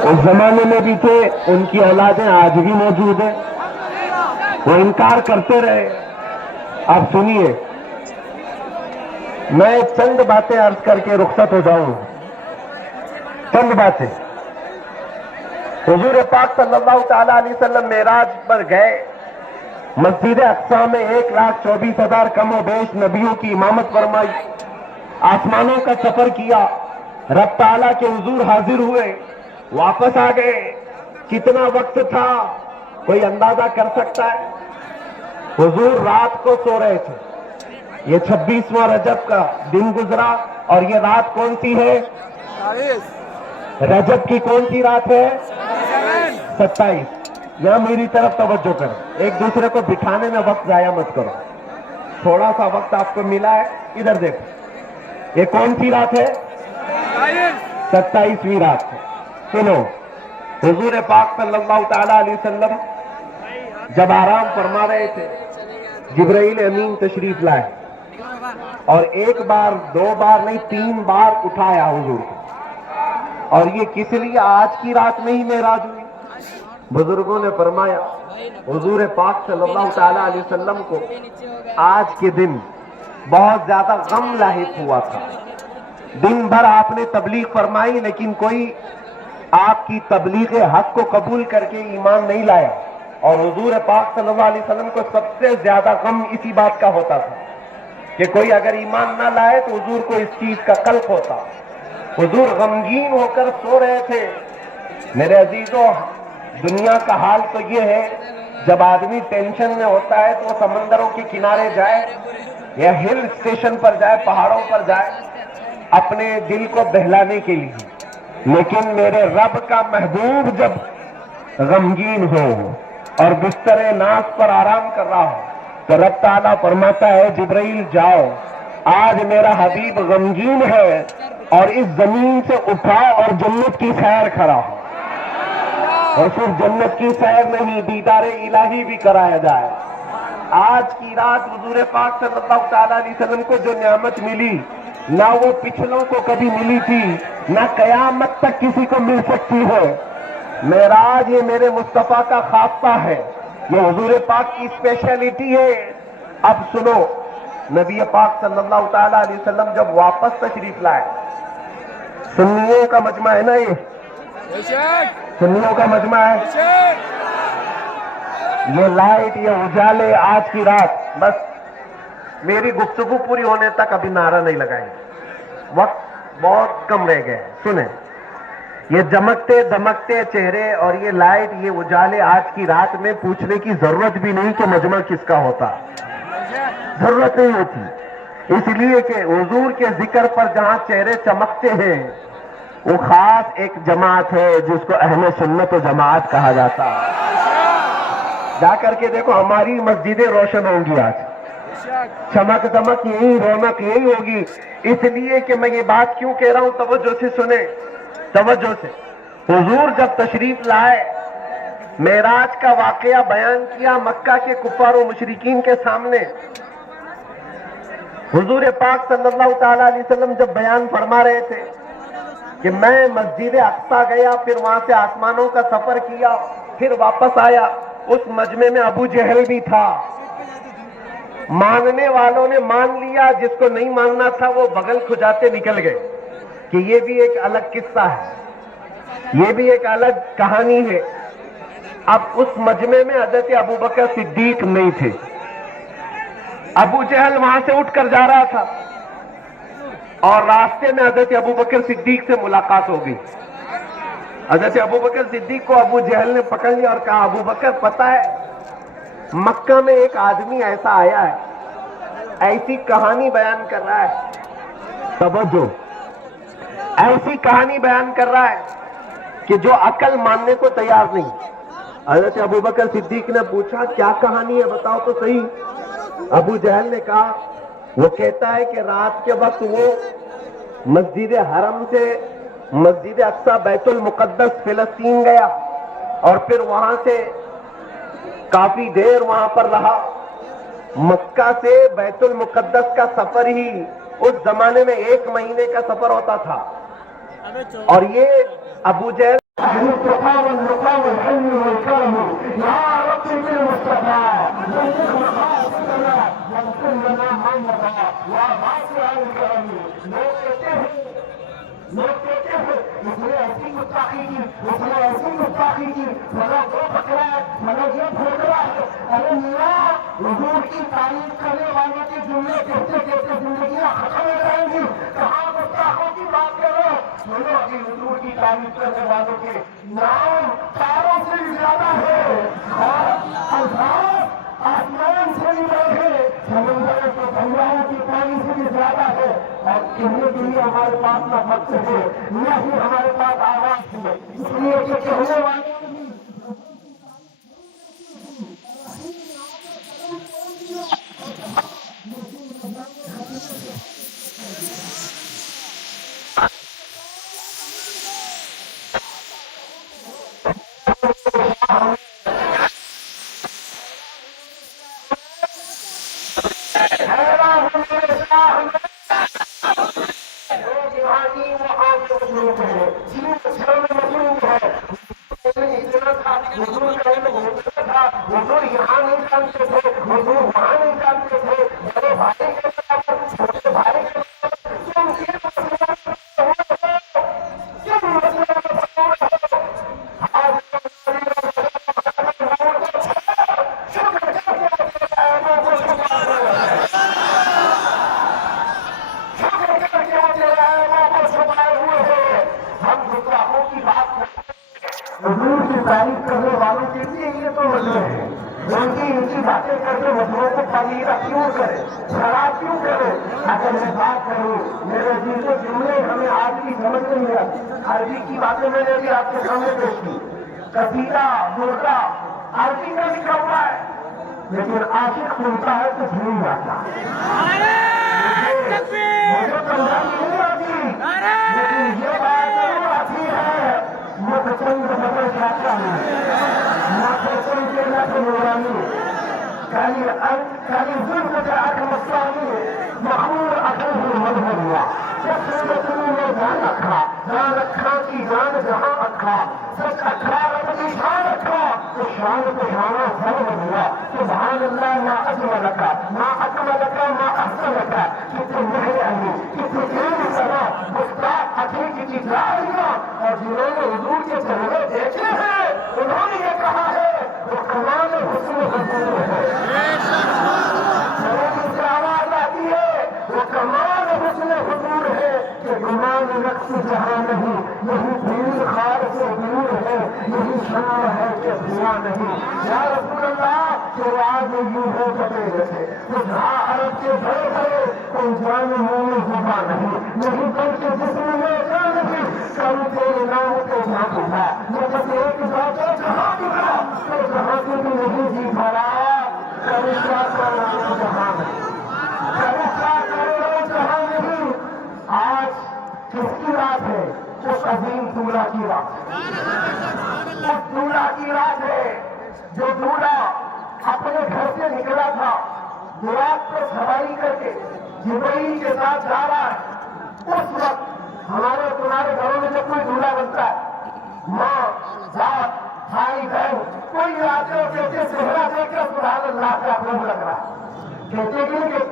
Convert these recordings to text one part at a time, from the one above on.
اس زمانے میں بھی تھے، ان کی اولادیں آج بھی موجود ہیں، وہ انکار کرتے رہے۔ آپ سنیے، میں چند باتیں عرض کر کے رخصت ہو جاؤں۔ چند باتیں۔ حضور پاک صلی اللہ تعالی علیہ وسلم معراج پر گئے، مسجد اقصی میں 1,24,000 کم و بیش نبیوں کی امامت فرمائی، آسمانوں کا سفر کیا، رب تعالیٰ کے حضور حاضر ہوئے، واپس آ گئے۔ کتنا وقت تھا کوئی اندازہ کر سکتا ہے؟ حضور رات کو سو رہے تھے، یہ 26واں رجب کا دن گزرا، اور یہ رات کون سی ہے؟ رجب کی کون سی رات ہے؟ 27۔ یہاں میری طرف توجہ کرو، ایک دوسرے کو بٹھانے میں وقت ضائع مت کرو، تھوڑا سا وقت آپ کو ملا ہے، ادھر دیکھو، یہ کون سی رات ہے؟ 27ویں رات ہے۔ سنو، حضور پاک صلی اللہ تعالی علیہ وسلم جب آرام فرما رہے تھے، جبرائیل امین تشریف لائے، اور ایک بار دو بار نہیں 3 بار اٹھایا حضور کو۔ اور یہ کس لیے آج کی رات میں ہی معراج ہوئی؟ بزرگوں نے فرمایا حضور پاک صلی اللہ تعالی علیہ وسلم کو آج کے دن بہت زیادہ غم لاحق ہوا تھا۔ دن بھر آپ نے تبلیغ فرمائی، لیکن کوئی آپ کی تبلیغ حق کو قبول کر کے ایمان نہیں لایا، اور حضور پاک صلی اللہ علیہ وسلم کو سب سے زیادہ غم اسی بات کا ہوتا تھا کہ کوئی اگر ایمان نہ لائے تو حضور کو اس چیز کا قلق ہوتا۔ حضور غمگین ہو کر سو رہے تھے۔ میرے عزیزوں، دنیا کا حال تو یہ ہے، جب آدمی ٹینشن میں ہوتا ہے تو وہ سمندروں کے کنارے جائے یا ہل اسٹیشن پر جائے، پہاڑوں پر جائے، اپنے دل کو بہلانے کے لیے۔ لیکن میرے رب کا محبوب جب غمگین ہو اور بستر ناز پر آرام کر رہا ہو تو رب تعالیٰ فرماتا ہے جبرائیل جاؤ، آج میرا حبیب غمگین ہے، اور اس زمین سے اٹھا اور جنت کی سیر کرا ہو، اور صرف جنت کی سیر نہیں، دیدار الہی بھی کرایا جائے۔ آج کی رات حضور پاک صلی اللہ تعالی علیہ وسلم کو جو نعمت ملی، نہ وہ پچھلوں کو کبھی ملی تھی، نہ قیامت تک کسی کو مل سکتی ہے۔ معراج یہ میرے مصطفیٰ کا خاصہ ہے، یہ حضور پاک کی اسپیشلٹی ہے۔ اب سنو، نبی پاک صلی اللہ تعالی علیہ وسلم جب واپس تشریف لائے، سنیوں کا مجمع ہے نا، یہ سنیوں کا مجمع ہے، یہ لائٹ، یہ اجالے آج کی رات، بس میری گفتگو پوری ہونے تک ابھی نعرہ نہیں لگائیں گے، وقت بہت کم رہ گئے۔ سنیں، یہ جمکتے دمکتے چہرے اور یہ لائٹ، یہ اجالے آج کی رات میں پوچھنے کی ضرورت بھی نہیں کہ مجمع کس کا ہوتا، ضرورت نہیں ہوتی، اس لیے کہ حضور کے ذکر پر جہاں چہرے چمکتے ہیں وہ خاص ایک جماعت ہے جس کو اہل سنت و جماعت کہا جاتا ہے۔ جا کر کے دیکھو، ہماری مسجدیں روشن ہوں گی آج، چمک دمک یہی، رونق یہی ہوگی۔ اس لیے کہ میں یہ بات کیوں کہہ رہا ہوں، توجہ سے سنیں، توجہ سے۔ حضور جب تشریف لائے، معراج کا واقعہ بیان کیا مکہ کے کفار و مشرکین کے سامنے، حضور پاک صلی اللہ تعالی علیہ وسلم جب بیان فرما رہے تھے کہ میں مسجد اقصی گیا، پھر وہاں سے آسمانوں کا سفر کیا، پھر واپس آیا، اس مجمع میں ابو جہل بھی تھا۔ ماننے والوں نے مان لیا، جس کو نہیں ماننا تھا وہ بغل کھجاتے نکل گئے، کہ یہ بھی ایک الگ قصہ ہے، یہ بھی ایک الگ کہانی ہے۔ اب اس مجمع میں حضرت ابوبکر صدیق نہیں تھے، ابو جہل وہاں سے اٹھ کر جا رہا تھا، اور راستے میں حضرت ابوبکر صدیق سے ملاقات ہو گئی۔ حضرت ابوبکر صدیق کو ابو جہل نے پکڑ لیا اور کہا ابوبکر، پتہ ہے مکہ میں ایک آدمی ایسا آیا ہے، ایسی کہانی بیان کر رہا ہے، توجہ، ایسی کہانی بیان کر رہا ہے کہ جو عقل ماننے کو تیار نہیں۔ حضرت ابوبکر صدیق نے پوچھا کیا کہانی ہے، بتاؤ تو صحیح۔ ابو جہل نے کہا، وہ کہتا ہے کہ رات کے وقت وہ مسجد حرم سے مسجد اقصی بیت المقدس فلسطین گیا، اور پھر وہاں سے کافی دیر وہاں پر رہا۔ مکہ سے بیت المقدس کا سفر ہی اس زمانے میں 1 مہینے کا سفر ہوتا تھا، اور یہ ابو جہل أهل التقى والنقى والحلم والكرم يا رب بالمصطفى بلغ مقاصدنا واغفر لنا ما مضى وواسع الكرم لوگ کہتے ہیں اس نے ایسی گستاخی کی اس نے ایسی گستاخی کی فلاں وہ پکڑا ہے فلاں یہ پھوڑا ہے ارے میاں حضور کی تعریف کرنے والوں کے جملے کہتے کہتے زندگیاں ختم ہو جائیں گی کہاں گستاخوں کی بات کرو سنو ابھی حضور کی تعریف کرنے والوں کے نام تاروں سے بھی زیادہ ہے اور الفاظ آسمان سے بھی بڑے سمندر کے دریاؤں کی پانی سے بھی زیادہ ہے اور کہنے کے لیے ہمارے پاس نہ وقت ہے نہ ہی ہمارے پاس آواز ہے اس لیے کہ کہنے والے تعریف کرنے والوں کے لیے یہ تو وجہ ہے ان کی باتیں کرتے وجوہوں کو پذیرہ کیوں کرے خراب کیوں کرے اگر میں بات کروں میرے دل کے جملے ہمیں آج کی سمجھ نہیں آتی عربی کی باتیں میں نے بھی آپ کے سامنے پیش کی قصیدہ برقع عربی میں لکھا ہوا ہے لیکن عاشق سنتا ہے تو بھول جاتا مجھے پنجابی نہیں آتی لیکن یہ بات ضرور آتی ہے میں پسند بدل جاتا ہوں نہ پسند کے نہ نورانی کالی ظلم کے اکم الثانی محمود اکل مدھر ہوا سب سے میں جان رکھا کی جان جہاں رکھا سچ اکھا رب کی شان رکھا تو شان کو شانہ فرم ہوا سبحان اللہ ما اجملک ما اکملک ما احسنک کتنے مہر علی کتنے دیر سنا مستاق اچھی کی چیزاریاں اور جنہوں نے حضور کے چہرے دیکھے ہیں انہوں نے یہ کہا ہے وہ کمال حسن حضور ہے چہرے سے آواز آتی ہے وہ کمال حسن حضور ہے کہ گمان نقص جہاں نہیں یہی بھیڑ خار سے دور ہے یہی شان ہے کہ دھواں نہیں یا رسول اللہ کہ آج یوں ہو جبے رہے تو جہاں عرب کے بڑے بڑے کوئی جان منہ زباں نہیں کر کے جسم میں جان نہیں کل تیرے نام کو نہ بھولا یہ بس ایک بات ہے جہاں بھولا تو جہاں سے بھی نہیں جی بھرا کبھی کیا کر رہا جہاں نہیں کبھی کیا کر رہا جہاں نہیں آج کس کی رات ہے اس عظیم دولہا کی رات اس دولہا کی رات ہے جو دولہا اپنے گھر سے نکلا تھا براق پر سواری کر کے جبرائیل کے ساتھ جا رہا ہے اس وقت ہمارے تمہارے گھروں میں جب کوئی دولہا بنتا ہے ماں باپ بھائی بہن کوئی آتے اور کہتے چہرہ دیکھ کر سبحان اللہ سے آپ لوگ لگ رہا ہے کہتے کیوں کہ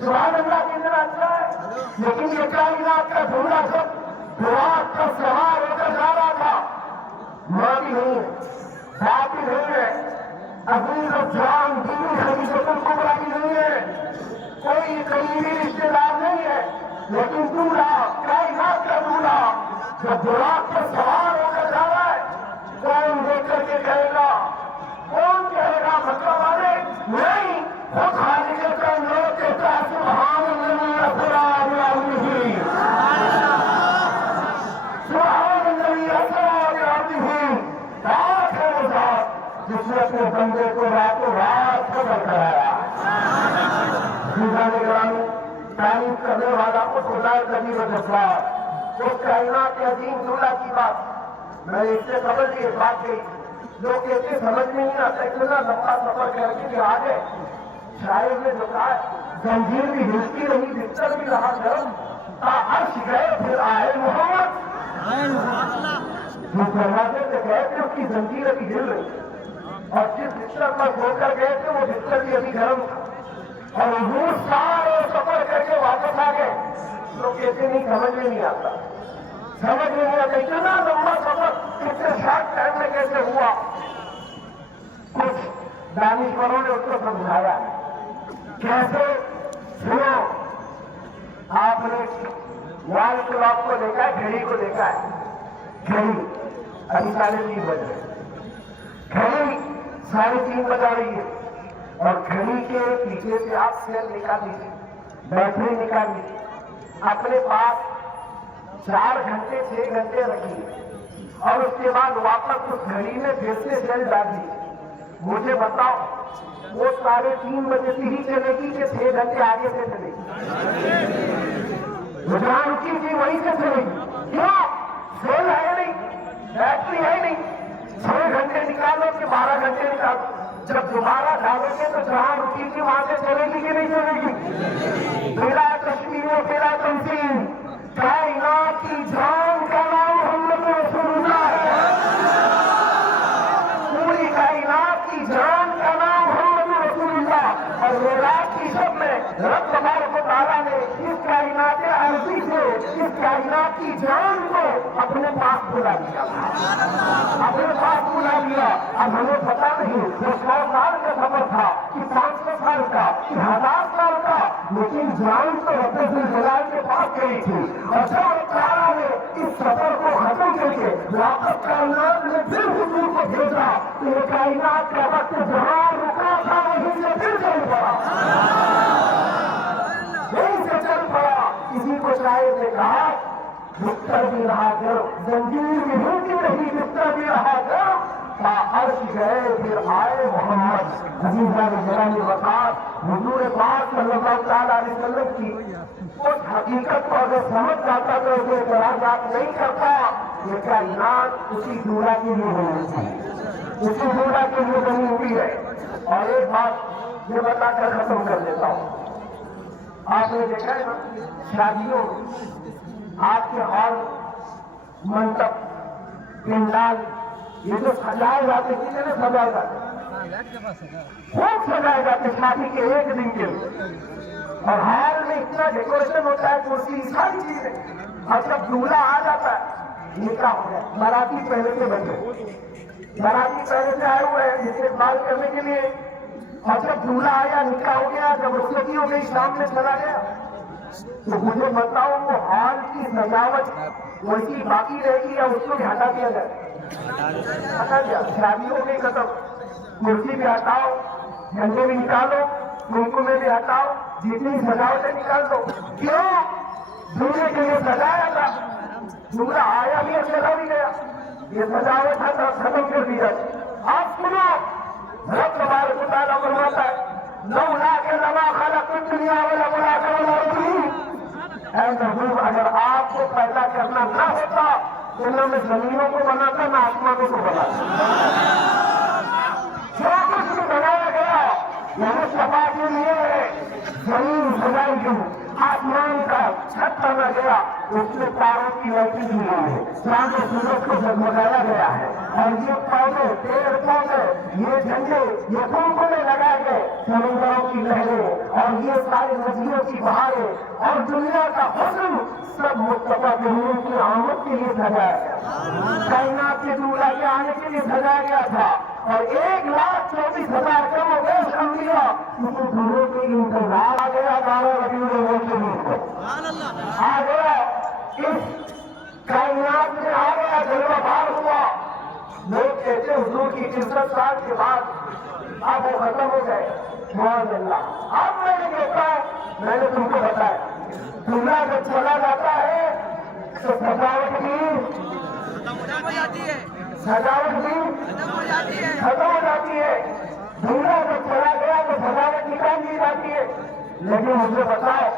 سبحان اللہ کے اندر اچھا ہے لیکن یہ کائنات کا دولہا جب براق پر سوار ہو کر جا رہا تھا ماں بھی نہیں ہے باپ بھی نہیں ہے عزیز و جان بیوی خدیجہ الکبریٰ بھی نہیں ہے کوئی قریبی رشتے دار نہیں ہے لیکن دولہا کائنات کا دولہا جب براق پر سوار ہو کر جا رہا ہے کون دیکھ کر کے کہے گا کون کہے گا مکہ والے نہیں وہ خالق کا لوگ کہتا ہے سبحان الذی اسریٰ بعبدہ سبحان الذی اسریٰ بعبدہ پاک ہے وہ ذات جس نے اپنے بندے کو راتوں رات خبر کرایا عزیزان گرامی تعریف کرنے والا اس خدا کبیر و جبار اس کائنات کے عظیم دولہا کی بات میں اس سے قبل بھی ایک بات گئی لوگ کہتے سمجھ میں نہیں آتا اتنا لمبا سفر کر کے آ گئے شاعر نے جو کہا زنجیر بھی ہلتی رہی بستر بھی رہا گرم عرش گئے پھر آئے محمد جو دروازے سے گئے تھے اس کی زنجیر ابھی ہل رہی تھی، اور جس بستر پر سو کر گئے تھے وہ بستر بھی ابھی گرم تھا، اور حضور سارے سفر کر کے واپس آ گئے. لوگ کہتے نہیں، سمجھ میں نہیں آتا، سمجھ میں نہیں آتا اتنا لمبا سفر اتنے شارٹ ٹائم میں کیسے ہوا. کچھ دانشوروں نے اس کو سمجھایا کیسے. سنو، آپ نے وال کلاک کو دیکھا ہے، گھڑی کو دیکھا ہے. گھڑی ابھی 3:30 بج رہے، گھڑی 3:30 بجا رہی ہے، اور گھڑی کے پیچھے سے آپ سیل نکال لیجیے، بیٹری نکال لیجیے، اپنے پاس 4 گھنٹے 6 گھنٹے رکھیے، اور اس کے بعد واپس اس گھڑی میں پھر سے سیل ڈال دیجیے. مجھے بتاؤ وہ 3:30 بجے سے ہی چلے گی کہ 6 گھنٹے آگے سے چلے گی؟ جہاں رکی تھی وہیں سے چلے گی. کیوں؟ سیل ہے نہیں، بیٹری ہے نہیں. 6 گھنٹے نکالو کہ 12 گھنٹے نکالو، جب دوبارہ ڈالو گے تو جہاں رکی تھی وہاں سے چلے گی کہ نہیں چلے گی؟ بلا تشبیہ و بلا تمثیل، کائنات کی جان کا نام محمد رسول اللہ ہے. پوری کائنات کی جان کا نام محمد رسول اللہ. اور معراج کی شب میں رب تبارک و تعالیٰ نے اس کائنات عرضی سے اس کائنات کی جان کو اپنے پاس بلا لیا، اپنے پاس بلا لیا. اب ہمیں پتا نہیں وہ 100 سال کا سفر تھا کہ 500 سال کا کہ 1000 سال کا، لیکن جان تو رب الجلال کے پاس گئی تھی. اور جب اللہ تعالیٰ نے اس سفر کو ختم کر کے واپس کائنات میں پھر حضور کو بھیجا تو یہ کائنات کا وقت جہاں رکا تھا وہیں سے پھر چل پڑا، وہیں سے چل پڑا. کسی کو شاعر نے کہا بستر بھی رہا گرم، زنجیر بھی ہلکی رہی، بستر بھی رہا گرم، عرش گئے پھر آئے محمد. عزیزان گرامی وقات حضور پاک صلی اللہ تعالیٰ علیہ وسلم کی اس حقیقت کو اگر سمجھ جاتا تو اسے اعتراضات نہیں کرتا. یہ کائنات اسی دورہ کے لیے بنی تھی، اسی دورہ کے لیے بنی ہوئی ہے. اور ایک بات یہ بتا کر ختم کر دیتا ہوں. آپ نے دیکھا ہے نا شادیوں آپ کے ہال، منٹپ، پنڈال، یہ جو سجائے جاتے کتنے نے سجائے جاتے، خوب سجائے جاتے شادی کے ایک دن کے لیے. اور ہال میں اتنا ڈیکوریشن ہوتا ہے، کرسی، ساری چیزیں. اور جب دولہا آ جاتا ہے نکاح ہو گیا، باراتی پہلے سے بیٹھے، باراتی پہلے سے آئے ہوئے ہیں استقبال کرنے کے لیے. اور جب دولہا آیا نکاح ہو گیا، جب رخصتی ہو گئی شام میں چلا گیا، تو مجھے بتاؤ وہ ہال کی سجاوٹ ویسی باقی رہے گی یا اس کو بھی ہٹا دیا جائے؟ ہٹا دیا. شادی ہو گئی ختم، کرسی بھی ہٹاؤ، جھنڈے بھی نکالو، کنکو میں بھی ہٹاؤ، جتنی سجاوٹیں نکال دو. کیوں؟ دولہے کے لیے سجایا تھا، دولہا آیا بھی اور چلا بھی گیا، یہ سجاوٹ ختم کر دی جاتی. آپ سنو، رب تبارک و تعالیٰ فرماتا ہے لولا انما خلقت الدنیا والآخرۃ والآخرین. اے محبوب، اگر آپ کو پیدا کرنا نہ ہوتا تو نہ میں زمینوں کو بناتا نہ آسمانوں کو بناتا. جو کچھ بھی بنایا گیا یہ مصطفیٰ کے لیے ہے. زمین سجائی گئی، آسمان کا چھت بنا گیا، اس میں تاروں کی لائٹنگ دی گئی ہے، چاند و سورج کو جگمگایا گیا ہے. اور یہ پودے، پیڑ پودے، یہ جھنڈے، یہ کنکو میں لگائے گئے، سمندروں کی لہریں اور یہ ساری ندیوں کی بہاریں اور دنیا کا حسن سب مصطفیٰ کے حضور کی آمد کے لیے سجایا گیا، کائنات کے دولہا کے آنے کے لیے سجایا گیا تھا. اور 1,24,000 کم ہو گئے انبیاء کسی دولہے کے انتظار آ گیا. 12 ربیع الاول کو آ گیا، اس کائنات میں آ گیا، جلوہ بار ہوا. لوگ کہتے حضور کی 63 سال کے بعد اب وہ ختم ہو گئے. سبحان اللہ. اب میں نے کہتا ہوں، میں نے تم کو بتایا دولہا جب چلا جاتا ہے تو سجاوٹ بھی ختم ہو جاتی ہے، سجاوٹ بھی ختم ہو جاتی ہے. دولہا جب چلا گیا تو سجاوٹ نکال دی جاتی ہے. لیکن مجھے بتاؤ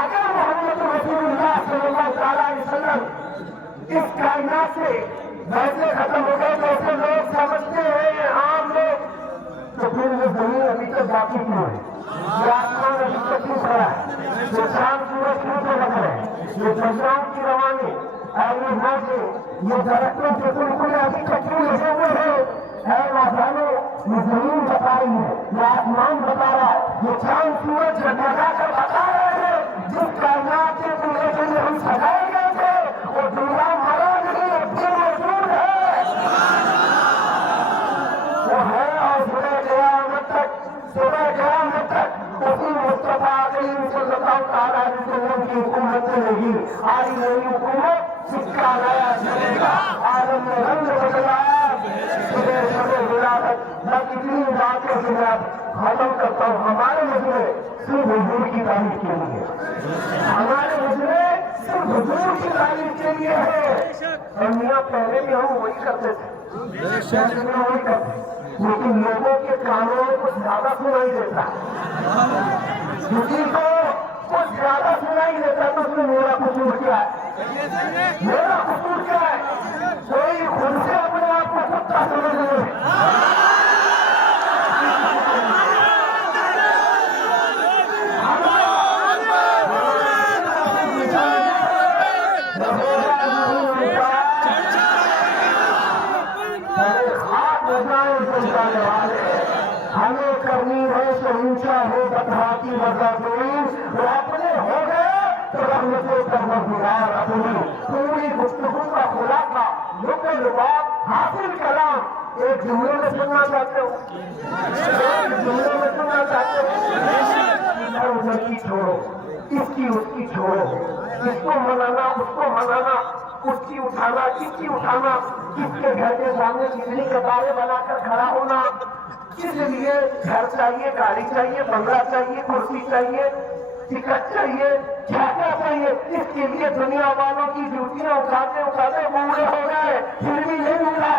اگر محمد رسول اللہ صلی اللہ تعالیٰ علیہ وسلم اس کائنات سے ویسے ختم ہو گئے جیسے لوگ سمجھتے ہیں عام لوگ، تو پھر یہ زمین ابھی تک باقی کیوں ہے؟ یہ آسمان ابھی تک کیوں کھڑا ہے؟ یہ چاند سورج کیوں رکھ رہے ہیں؟ یہ فضاؤں کی روانی اور یہ موجیں، یہ درختوں سے رہی ہے، یہ آسمان بتا رہا ہے، یہ چاند سورج جگا کر بتا رہے ہیں جس کائنات کے پورے کے لیے ہم سجائے گئے تھے وہ دنیا مرا نہیں، اب بھی موجود ہے، وہ ہے اور صبح قیامت تک اسی مصطفیٰ کریم صلی اللہ تعالیٰ علیہ وسلم کی حکومت سے نہیں آئی نئی حکومت سکہ نیا چلے گا، عالم میں رنگ بدلا، صبح شب ولادت، میں کتنی باتیں سے میں ختم کرتا ہوں۔ ہمارے مجمع صرف حضور کی تعریف کے لیے، ہمارے مجمع صرف حضور کی تعریف کے لیے ہے، اور میاں پہلے بھی ہم وہی کرتے تھے، پہلے بھی وہی کرتے، لیکن لوگوں کے کانوں میں کچھ زیادہ سنائی دیتا ہے، کسی کو کچھ زیادہ سنائی دیتا ہے تو اس میں میرا قصور کیا ہے؟ میرا قصور کیا ہے؟ کوئی خود سے اپنے آپ کو کتا سمجھ لے، ہمیں کرنی ہے تو اونچا ہو بدھا کی مزدورین، وہ اپنے ہو گئے تو رحمتوں کا مزدار اپنی پوری گفتگو کا خلاصہ لبے لباب حاصل کلام ایک جملے میں سننا چاہتے ہو، ایک جملے میں سننا چاہتے ہو، ادھر کی چھوڑو، اس کی چھوڑو، اس کو منانا اس کو منانا، اس کی اٹھانا کس کی اٹھانا، کس کے گھر کے سامنے کتنی قطاریں بنا کر کھڑا ہونا، کس لیے گھر چاہیے، گاڑی چاہیے، بنگلہ چاہیے، کرسی چاہیے، ٹکٹ چاہیے، کیا کیا چاہیے، اس کے لیے دنیا والوں کی ڈیوٹیاں اٹھاتے اٹھاتے بوڑھے ہو گئے، پھر بھی نہیں ملا،